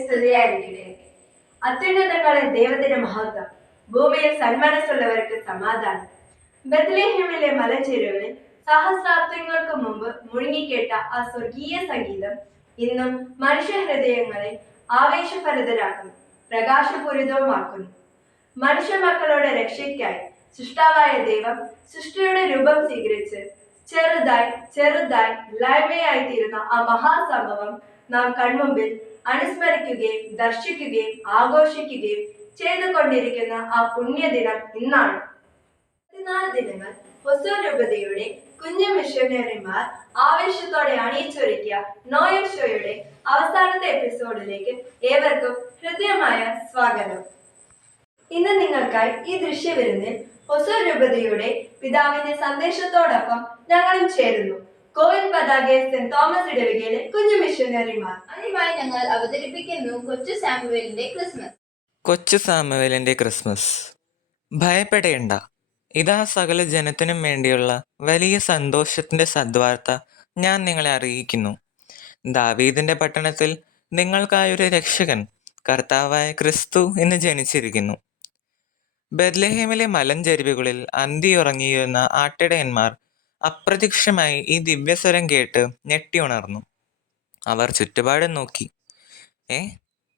സ്തുതിയായിരിക്കട്ടെ. അത്യുന്നതങ്ങളിൽ ദൈവത്തിന്റെ മഹത്വം, ഭൂമിയിൽ സന്മനസ്സുള്ളവർക്ക് സമാധാനം. ബത്ലഹേമിലെ മലഞ്ചെരുവിൽ സഹസ്രാബ്ദങ്ങൾക്ക് മുമ്പ് മുഴുങ്ങിക്കേട്ട ആ സ്വർഗീയ സംഗീതം ഇന്നും മനുഷ്യ ഹൃദയങ്ങളെ ആവേശഭരിതരാക്കുന്നു, പ്രകാശപൂരിതവുമാക്കുന്നു. മനുഷ്യ മക്കളുടെ രക്ഷയ്ക്കായി സൃഷ്ടാവായ ദൈവം സൃഷ്ടിയുടെ രൂപം സ്വീകരിച്ച് ചെറുതായി ചെറുതായി ലൈമയായി തീരുന്ന ആ മഹാസംഭവം നാം കൺമുമ്പിൽ അനുസ്മരിക്കുകയും ദർശിക്കുകയും ആഘോഷിക്കുകയും ചെയ്തുകൊണ്ടിരിക്കുന്ന ആ പുണ്യദിനം ഇന്നാണ്. 14 ദിനങ്ങൾ ഹൊസൂർ രൂപതയുടെ കുഞ്ഞു മിഷനറിമാർ ആവേശത്തോടെ അണിയിച്ചൊരുക്കിയ നോയൽ ഷോയുടെ അവസാനത്തെ എപ്പിസോഡിലേക്ക് ഏവർക്കും ഹൃദ്യമായ സ്വാഗതം. ഇന്ന് നിങ്ങൾക്കായി ഈ ദൃശ്യവിരുന്നിൽ ഹൊസൂർ രൂപതയുടെ പിതാവിന്റെ സന്ദേശത്തോടൊപ്പം ഞങ്ങളും ചേരുന്നു. കോവിൽ പതാകെ സെന്റ് തോമസ് ഇടവകയിലെ കുഞ്ഞു മിഷനറിമാർ. ആദ്യമായി ഞങ്ങൾ അവതരിപ്പിക്കുന്നു കൊച്ചു സാമുവേലിന്റെ ക്രിസ്മസ്. കൊച്ചു സാമുവേലിന്റെ ക്രിസ്മസ്. ഭയപ്പെടേണ്ട, ഇതാ സകല ജനത്തിനും വേണ്ടിയുള്ള വലിയ സന്തോഷത്തിന്റെ സദ്വാർത്ത ഞാൻ നിങ്ങളെ അറിയിക്കുന്നു. ദാവീദിന്റെ പട്ടണത്തിൽ നിങ്ങൾക്കായൊരു രക്ഷകൻ, കർത്താവായ ക്രിസ്തു ഇന്ന് ജനിച്ചിരിക്കുന്നു. ബെത്ലഹേമിലെ മലഞ്ചെരുവുകളിൽ അന്തിയുറങ്ങിയിരുന്ന ആട്ടിടയന്മാർ അപ്രത്യക്ഷമായി ഈ ദിവ്യസ്വരം കേട്ട് ഞെട്ടിയുണർന്നു. അവർ ചുറ്റുപാടും നോക്കി.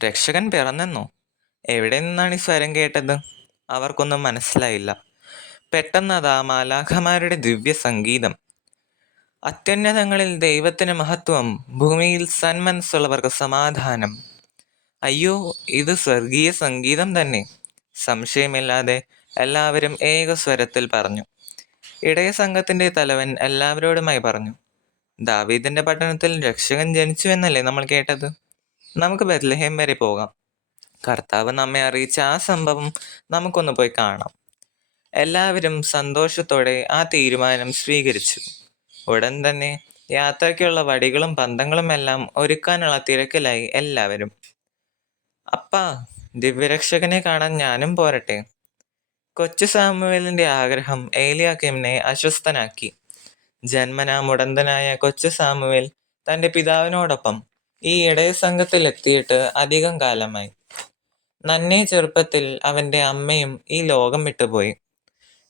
രക്ഷകൻ പിറന്നെന്നോ? എവിടെ നിന്നാണ് ഈ സ്വരം കേട്ടത്? അവർക്കൊന്നും മനസ്സിലായില്ല. പെട്ടെന്നതാ മാലാഖമാരുടെ ദിവ്യ സംഗീതം. അത്യുന്നതങ്ങളിൽ ദൈവത്തിന് മഹത്വം, ഭൂമിയിൽ സന്മനസ്സുള്ളവർക്ക് സമാധാനം. അയ്യോ, ഇത് സ്വർഗീയ സംഗീതം തന്നെ! സംശയമില്ലാതെ എല്ലാവരും ഏകസ്വരത്തിൽ പറഞ്ഞു. ഇടയ സംഘത്തിന്റെ തലവൻ എല്ലാവരോടുമായി പറഞ്ഞു, ദാവീദിന്റെ പട്ടണത്തിൽ രക്ഷകൻ ജനിച്ചു എന്നല്ലേ നമ്മൾ കേട്ടത്? നമുക്ക് ബെത്ലഹേം വരെ പോകാം. കർത്താവ് നമ്മെ അറിയിച്ച ആ സംഭവം നമുക്കൊന്ന് പോയി കാണാം. എല്ലാവരും സന്തോഷത്തോടെ ആ തീരുമാനം സ്വീകരിച്ചു. ഉടൻ തന്നെ യാത്രയ്ക്കുള്ള വടികളും പന്തങ്ങളും എല്ലാം ഒരുക്കാനുള്ള തിരക്കിലായി എല്ലാവരും. അപ്പാ, ദിവ്യരക്ഷകനെ കാണാൻ ഞാനും പോരട്ടെ? കൊച്ചു സാമുവേലിന്റെ ആഗ്രഹം ഏലിയാക്കീമിനെ അസ്വസ്ഥനാക്കി. ജന്മനാ മുടന്തനായ കൊച്ചു സാമുവേൽ തന്റെ പിതാവിനോടൊപ്പം ഈ ഇടയ സംഘത്തിൽ എത്തിയിട്ട് അധികം കാലമായി. നന്നേ ചെറുപ്പത്തിൽ അവന്റെ അമ്മയും ഈ ലോകം വിട്ടുപോയി.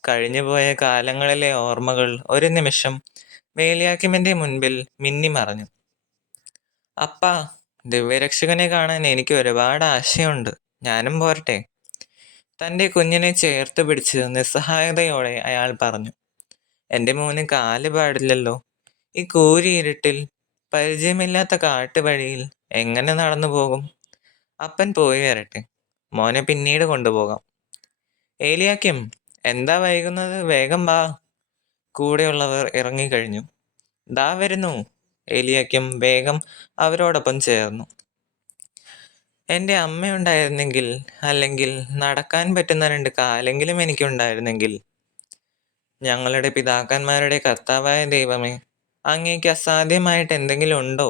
കഴിഞ്ഞുപോയ കാലങ്ങളിലെ ഓർമ്മകൾ ഒരു നിമിഷം ഏലിയാക്കീമിന്റെ മുൻപിൽ മിന്നിമറഞ്ഞു. അപ്പാ, ദിവ്യരക്ഷകനെ കാണാൻ എനിക്ക് ഒരുപാട് ആശയുണ്ട്, ഞാനും പോരട്ടെ? തൻ്റെ കുഞ്ഞിനെ ചേർത്ത് പിടിച്ച് നിസ്സഹായതയോടെ അയാൾ പറഞ്ഞു. എൻ്റെ മോന് കാല് പാടില്ലല്ലോ. ഈ കൂരിയിരുട്ടിൽ പരിചയമില്ലാത്ത കാട്ടുവഴിയിൽ എങ്ങനെ നടന്നു പോകും? അപ്പൻ പോയി വരട്ടെ, മോനെ പിന്നീട് കൊണ്ടുപോകാം. ഏലിയാക്കീം, എന്താ വൈകുന്നത്? വേഗം വാ. കൂടെയുള്ളവർ ഇറങ്ങിക്കഴിഞ്ഞു. ദാ വരുന്നു. ഏലിയാക്കീം വേഗം അവരോടൊപ്പം ചേർന്നു. എൻ്റെ അമ്മയുണ്ടായിരുന്നെങ്കിൽ, അല്ലെങ്കിൽ നടക്കാൻ പറ്റുന്ന 2 കാലെങ്കിലും എനിക്കുണ്ടായിരുന്നെങ്കിൽ. ഞങ്ങളുടെ പിതാക്കന്മാരുടെ കർത്താവായ ദൈവമേ, അങ്ങേക്ക് അസാധ്യമായിട്ട് എന്തെങ്കിലും ഉണ്ടോ?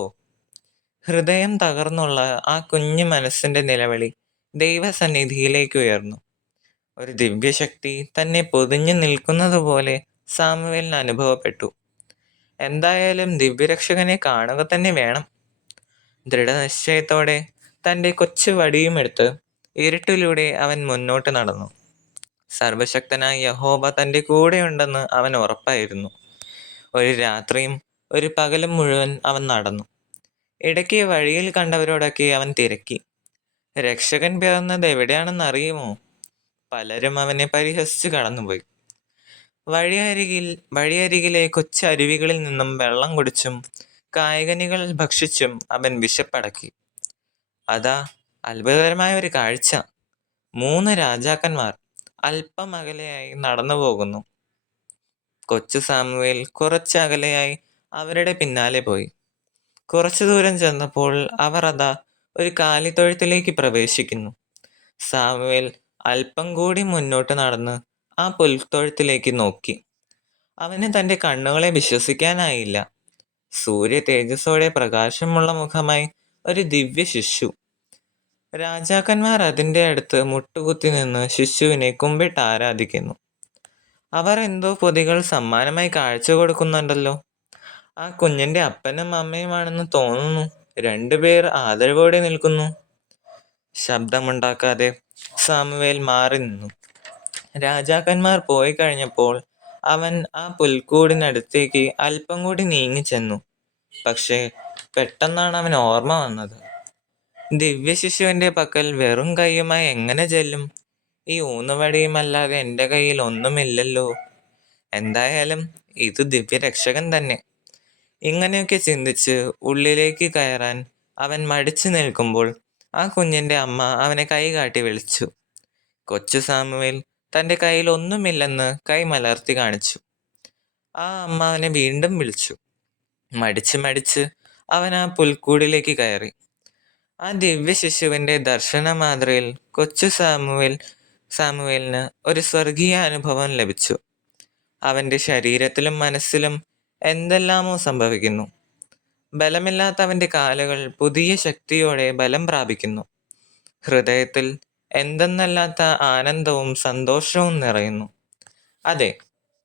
ഹൃദയം തകർന്നുള്ള ആ കുഞ്ഞു മനസ്സിന്റെ നിലവിളി ദൈവസന്നിധിയിലേക്ക് ഉയർന്നു. ഒരു ദിവ്യശക്തി തന്നെ പൊതിഞ്ഞു നിൽക്കുന്നത് പോലെ സാമുവേലിന് അനുഭവപ്പെട്ടു. എന്തായാലും ദിവ്യരക്ഷകനെ കാണുക തന്നെ വേണം. ദൃഢനിശ്ചയത്തോടെ തൻ്റെ കൊച്ചു വടിയുമെടുത്ത് ഇരുട്ടിലൂടെ അവൻ മുന്നോട്ട് നടന്നു. സർവശക്തനായ യഹോവ തൻ്റെ കൂടെയുണ്ടെന്ന് അവൻ ഉറപ്പായിരുന്നു. ഒരു രാത്രിയും ഒരു പകലും മുഴുവൻ അവൻ നടന്നു. ഇടയ്ക്ക് വഴിയിൽ കണ്ടവരോടൊക്കെ അവൻ തിരക്കി. രക്ഷകൻ പിറന്നത് എവിടെയാണെന്ന് അറിയുമോ? പലരും അവനെ പരിഹസിച്ച് കടന്നുപോയി. വഴിയരികിലെ കൊച്ചരുവികളിൽ നിന്നും വെള്ളം കുടിച്ചും കായ്കനികൾ ഭക്ഷിച്ചും അവൻ വിശപ്പടക്കി. അതാ അത്ഭുതകരമായ ഒരു കാഴ്ച! 3 രാജാക്കന്മാർ അല്പം അകലെയായി നടന്നു പോകുന്നു. കൊച്ചു സാമുവേൽ കുറച്ചകലെയായി അവരുടെ പിന്നാലെ പോയി. കുറച്ചു ദൂരം ചെന്നപ്പോൾ അവർ അതാ ഒരു കാലിത്തൊഴുത്തിലേക്ക് പ്രവേശിക്കുന്നു. സാമുവേൽ അല്പം കൂടി മുന്നോട്ട് നടന്ന് ആ പുൽത്തൊഴുത്തിലേക്ക് നോക്കി. അവന് തൻ്റെ കണ്ണുകളെ വിശ്വസിക്കാനായില്ല. സൂര്യ തേജസ്സോടെ പ്രകാശമുള്ള മുഖമായി ഒരു ദിവ്യ ശിശു. രാജാക്കന്മാർ അതിൻ്റെ അടുത്ത് മുട്ടുകുത്തി നിന്ന് ശിശുവിനെ കുമ്പിട്ട് ആരാധിക്കുന്നു. അവർ എന്തോ പൊതികൾ സമ്മാനമായി കാഴ്ച കൊടുക്കുന്നുണ്ടല്ലോ. ആ കുഞ്ഞിൻ്റെ അപ്പനും അമ്മയുമാണെന്ന് തോന്നുന്നു. രണ്ടുപേർ ആദരവോടെ നിൽക്കുന്നു. ശബ്ദമുണ്ടാക്കാതെ സാമുവേൽ മാറി നിന്നു. രാജാക്കന്മാർ പോയി കഴിഞ്ഞപ്പോൾ അവൻ ആ പുൽക്കൂടിനടുത്തേക്ക് അല്പം കൂടി നീങ്ങിച്ചെന്നു. പക്ഷേ പെട്ടെന്നാണ് അവൻ ഓർമ്മ വന്നത്. ദിവ്യശിശുവിൻ്റെ പക്കൽ വെറും കൈയുമായി എങ്ങനെ ചെല്ലും? ഈ ഊന്നുവടിയുമല്ലാതെ എൻ്റെ കയ്യിൽ ഒന്നുമില്ലല്ലോ. എന്തായാലും ഇത് ദിവ്യരക്ഷകൻ തന്നെ. ഇങ്ങനെയൊക്കെ ചിന്തിച്ച് ഉള്ളിലേക്ക് കയറാൻ അവൻ മടിച്ചു നിൽക്കുമ്പോൾ ആ കുഞ്ഞിൻ്റെ അമ്മ അവനെ കൈ കാട്ടി വിളിച്ചു. കൊച്ചു സാമുവേൽ തൻ്റെ കയ്യിൽ ഒന്നുമില്ലെന്ന് കൈ മലർത്തി കാണിച്ചു. ആ അമ്മ അവനെ വീണ്ടും വിളിച്ചു. മടിച്ച് അവൻ ആ പുൽക്കൂടിലേക്ക് കയറി. ആ ദിവ്യ ശിശുവിൻ്റെ ദർശനമാതൃകയിൽ കൊച്ചു സാമുവേലിന് ഒരു സ്വർഗീയ അനുഭവം ലഭിച്ചു. അവൻ്റെ ശരീരത്തിലും മനസ്സിലും എന്തെല്ലാമോ സംഭവിക്കുന്നു. ബലമില്ലാത്ത അവൻ്റെ കാലുകൾ പുതിയ ശക്തിയോടെ ബലം പ്രാപിക്കുന്നു. ഹൃദയത്തിൽ എന്തെന്നല്ലാത്ത ആനന്ദവും സന്തോഷവും നിറയുന്നു. അതെ,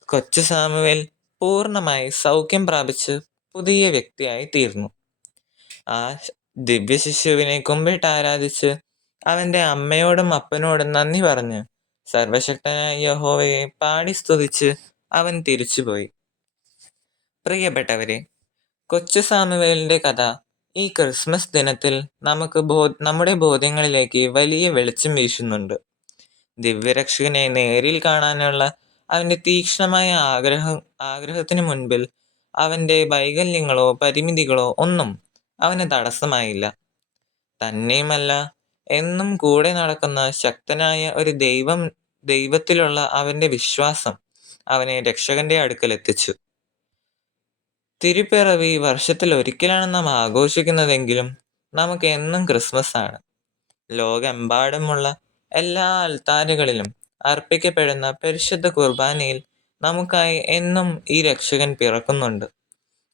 കൊച്ചു സാമുവേൽ പൂർണ്ണമായി സൗഖ്യം പ്രാപിച്ച് പുതിയ വ്യക്തിയായി തീർന്നു. ആ ദിവ്യ ശിശുവിനെ കുമ്പിട്ട് ആരാധിച്ച് അവൻ്റെ അമ്മയോടും അപ്പനോടും നന്ദി പറഞ്ഞ് സർവശക്തനായ യഹോവയെ പാടി സ്തുതിച്ച് അവൻ തിരിച്ചുപോയി. പ്രിയപ്പെട്ടവരെ, കൊച്ചു സാമുവേലിൻ്റെ കഥ ഈ ക്രിസ്മസ് ദിനത്തിൽ നമുക്ക് നമ്മുടെ ബോധ്യങ്ങളിലേക്ക് വലിയ വെളിച്ചം വീശുന്നുണ്ട്. ദിവ്യരക്ഷകനെ നേരിൽ കാണാനുള്ള അവൻ്റെ തീക്ഷ്ണമായ ആഗ്രഹത്തിന് മുൻപിൽ അവൻ്റെ വൈകല്യങ്ങളോ പരിമിതികളോ ഒന്നും അവന് തടസ്സമായില്ല. തന്നെയുമല്ല, എന്നും കൂടെ നടക്കുന്ന ശക്തനായ ഒരു ദൈവത്തിലുള്ള അവൻ്റെ വിശ്വാസം അവനെ രക്ഷകന്റെ അടുക്കൽ എത്തിച്ചു. തിരുപ്പിറവി വർഷത്തിൽ ഒരിക്കലാണ് നാം ആഘോഷിക്കുന്നതെങ്കിലും നമുക്ക് എന്നും ക്രിസ്മസ് ആണ്. ലോകമെമ്പാടുമുള്ള എല്ലാ അൾത്താരുകളിലും അർപ്പിക്കപ്പെടുന്ന പരിശുദ്ധ കുർബാനയിൽ നമുക്കായി എന്നും ഈ രക്ഷകൻ പിറക്കുന്നുണ്ട്.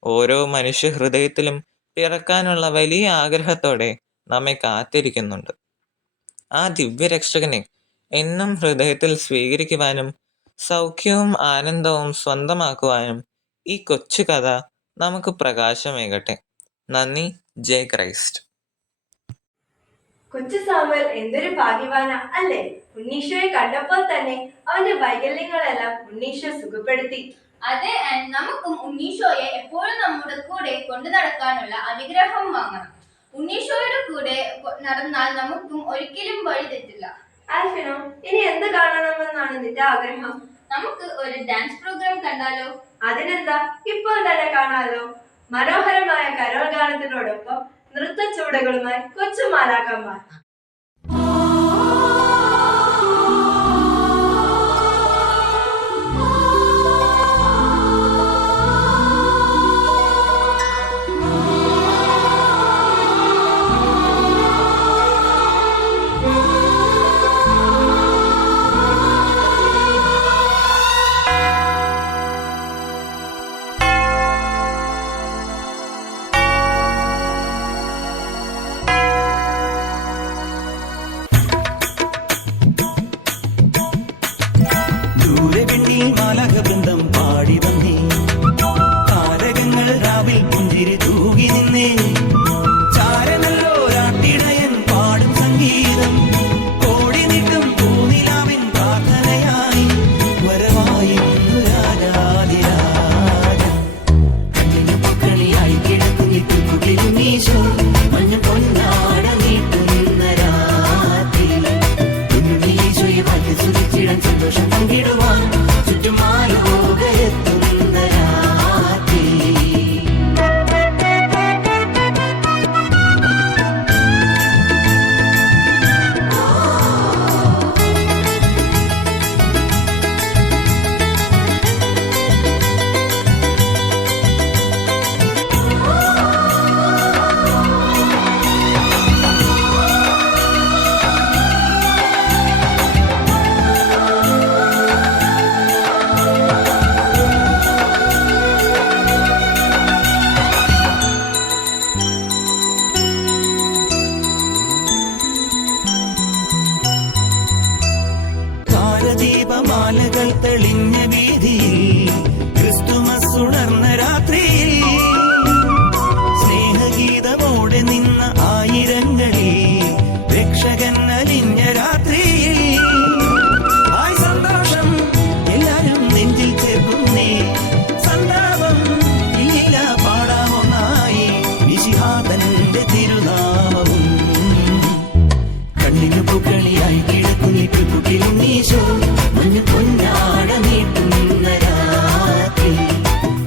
ഓരോ മനുഷ്യ ഹൃദയത്തിലും പിറക്കാനുള്ള വലിയ ആഗ്രഹത്തോടെ നമ്മെ കാത്തിരിക്കുന്നുണ്ട്. ആ ദിവ്യരക്ഷകനെ എന്നും ഹൃദയത്തിൽ സ്വീകരിക്കുവാനും സൗഖ്യവും ആനന്ദവും സ്വന്തമാക്കുവാനും ഈ കൊച്ചു കഥ നമുക്ക് പ്രകാശമേകട്ടെ. നന്ദി. ജയ് ക്രൈസ്റ്റ്. കൊച്ചു സാമുവേൽ എന്തൊരു ഭാഗ്യവാന അല്ലേ? ഉണ്ണീശോയെ കണ്ടപ്പോൾ തന്നെ അവന്റെ വൈകല്യങ്ങളെല്ലാം ഉണ്ണീശോ സുഖപ്പെടുത്തി. അതെ, നമുക്കും ഉണ്ണീശോയെ എപ്പോഴും നമ്മുടെ കൂടെ കൊണ്ടു നടക്കാനുള്ള അനുഗ്രഹം വാങ്ങണം. ഉണ്ണീശോയുടെ കൂടെ നടന്നാൽ നമുക്കും ഒരിക്കലും വഴി തെറ്റില്ല. ആൽഫിനോ, ഇനി എന്ത് കാണണമെന്നാണ് നിന്റെ ആഗ്രഹം? നമുക്ക് ഒരു ഡാൻസ് പ്രോഗ്രാം കണ്ടാലോ? അതിനെന്താ, ഇപ്പോൾ തന്നെ കാണാലോ. മനോഹരമായ കരോൾ ഗാനത്തിനോടൊപ്പം നൃത്ത ചുവടുകളുമായി കൊച്ചു മാലാഖമാർ. തെളിഞ്ഞ വീതിയിൽ ക്രിസ്തുമസ് ഉണർന്ന രാത്രിയിൽ സ്നേഹഗീതമോടെ നിന്ന ആയിരങ്ങളിൽ രക്ഷകൻ അലിഞ്ഞ രാത്രിയിൽ ആയി സന്തോഷം എല്ലാരും നെഞ്ചിൽ ചേർക്കുന്നേ, സന്താപം ഇല്ല പാടാമൊന്നായി വിശിഹാതന്റെ തിരുനാമവും. കണ്ണിന് പൂക്കളിയായി കിടക്കുന്നിട്ടുകിലും ഈശോ മഞ്ഞു പൊന്നാട നീട്ടുന്ന രാത്രി.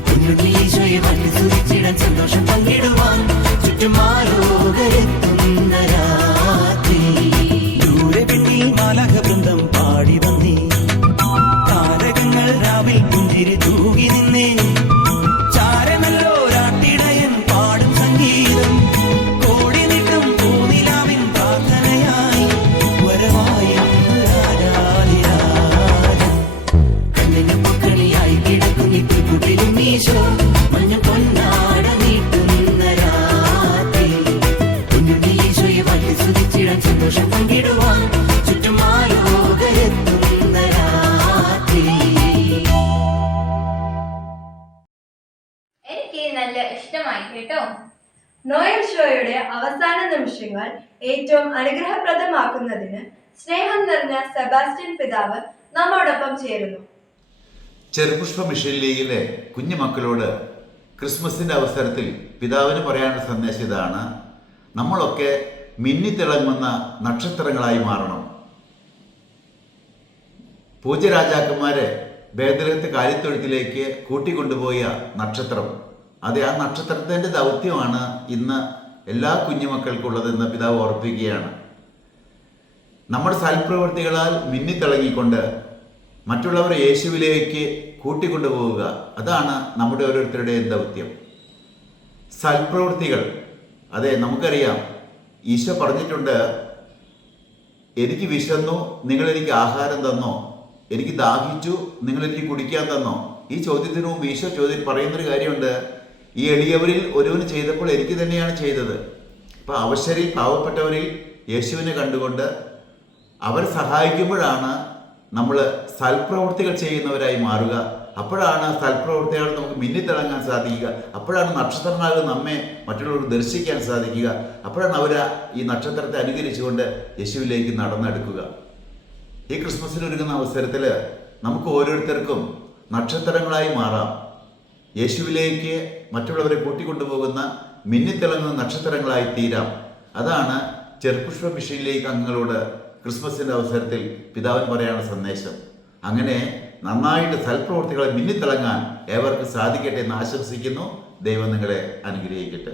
കുഞ്ഞുണ്ണി ഈശോയെ വണ്ടി സുരിച്ചിടാൻ സന്തോഷം പങ്കിടുവാൻ ചുറ്റും ആലോകരെത്തുന്ന രാത്രി. ദൂരെ പിന്നിൽ മാലാഖ വൃന്ദം പാടി വന്നേ, താരകങ്ങൾ രാവിൽ പുഞ്ചിരി തൂകി നിന്നേ. ചാരമല്ലോ രാട്ടിടയൻ പാടും സംഗീതം, കോടി നീട്ടും പൂനിലാവിൻ പ്രാർത്ഥനയായി വരവായ കണ്ണിന് പൂക്കളിയായി കിടക്കുന്നിട്ട് കുട്ടിലും ഈശോ മഞ്ഞ പൊന്നാട നീട്ടുന്ന രാത്രി. കുഞ്ഞുണ്ണി ഈശോയെ വണ്ടി സുതിച്ചിടാൻ സന്തോഷം പങ്കിടുവാൻ ചുറ്റും ആലോകരെത്തുന്ന രാത്രി. എനിക്ക് നല്ല ഇഷ്ടമായി കേട്ടോ. നോയൽ ഷോയുടെ അവസാന നിമിഷങ്ങൾ ഏറ്റവും അനുഗ്രഹപ്രദമാക്കുന്നതിന് സ്നേഹം നിറഞ്ഞ സെബാസ്റ്റ്യൻ പിതാവ് നമ്മോടൊപ്പം ചേരുന്നു. ചെറുപുഷ്പ മിഷൻ ലീഗിലെ കുഞ്ഞുമക്കളോട് ക്രിസ്മസിൻ്റെ അവസരത്തിൽ പിതാവിന് പറയാനുള്ള സന്ദേശം ഇതാണ്: നമ്മളൊക്കെ മിന്നിത്തിളങ്ങുന്ന നക്ഷത്രങ്ങളായി മാറണം. പൂജ്യരാജാക്കന്മാരെ ബേദലഹത്ത് കാര്യത്തൊഴുത്തിലേക്ക് കൂട്ടിക്കൊണ്ടുപോയ നക്ഷത്രം, അതെ, ആ നക്ഷത്രത്തിൻ്റെ ദൗത്യമാണ് ഇന്ന് എല്ലാ കുഞ്ഞുമക്കൾക്കുള്ളതെന്ന് പിതാവ് ഓർപ്പിക്കുകയാണ്. നമ്മുടെ സൽപ്രവൃത്തികളാൽ മിന്നിത്തിളങ്ങിക്കൊണ്ട് മറ്റുള്ളവരെ യേശുവിലേക്ക് കൂട്ടിക്കൊണ്ടുപോവുക, അതാണ് നമ്മുടെ ഓരോരുത്തരുടെയും ദൗത്യം. സൽപ്രവൃത്തികൾ, അതെ, നമുക്കറിയാം, ഈശോ പറഞ്ഞിട്ടുണ്ട്, എനിക്ക് വിശന്നു നിങ്ങളെനിക്ക് ആഹാരം തന്നോ, എനിക്ക് ദാഹിച്ചു നിങ്ങളെനിക്ക് കുടിക്കാൻ തന്നോ. ഈ ചോദ്യത്തിന് മുമ്പ് ഈശോ പറയുന്നൊരു കാര്യമുണ്ട്, ഈ എളിയവരിൽ ഒരുവന് ചെയ്തപ്പോൾ എനിക്ക് തന്നെയാണ് ചെയ്തത്. അപ്പോൾ അവശരിൽ, പാവപ്പെട്ടവരിൽ യേശുവിനെ കണ്ടുകൊണ്ട് അവരെ സഹായിക്കുമ്പോഴാണ് നമ്മൾ സൽപ്രവൃത്തികൾ ചെയ്യുന്നവരായി മാറുക. അപ്പോഴാണ് സൽപ്രവൃത്തികൾ നമുക്ക് മിന്നിത്തിളങ്ങാൻ സാധിക്കുക. അപ്പോഴാണ് നക്ഷത്രങ്ങളാൽ നമ്മെ മറ്റുള്ളവർക്ക് ദർശിക്കാൻ സാധിക്കുക. അപ്പോഴാണ് അവർ ഈ നക്ഷത്രത്തെ അനുകരിച്ചുകൊണ്ട് യേശുവിലേക്ക് നടന്നെടുക്കുക. ഈ ക്രിസ്മസിന് ഒരുങ്ങുന്ന അവസരത്തിൽ നമുക്ക് ഓരോരുത്തർക്കും നക്ഷത്രങ്ങളായി മാറാം. യേശുവിലേക്ക് മറ്റുള്ളവരെ കൂട്ടിക്കൊണ്ടുപോകുന്ന മിന്നിത്തിളങ്ങുന്ന നക്ഷത്രങ്ങളായി തീരാം. അതാണ് ചെറുപുഷ്പ മിഷനിലേക്ക് അംഗങ്ങളോട് ക്രിസ്മസിൻ്റെ അവസരത്തിൽ പിതാവിന് പറയാനുള്ള സന്ദേശം. അങ്ങനെ നന്നായിട്ട് സൽപ്രവൃത്തികളെ മിന്നിത്തിളങ്ങാൻ ഏവർക്കും സാധിക്കട്ടെ എന്ന് ആശംസിക്കുന്നു. ദൈവം നിങ്ങളെ അനുഗ്രഹിക്കട്ടെ.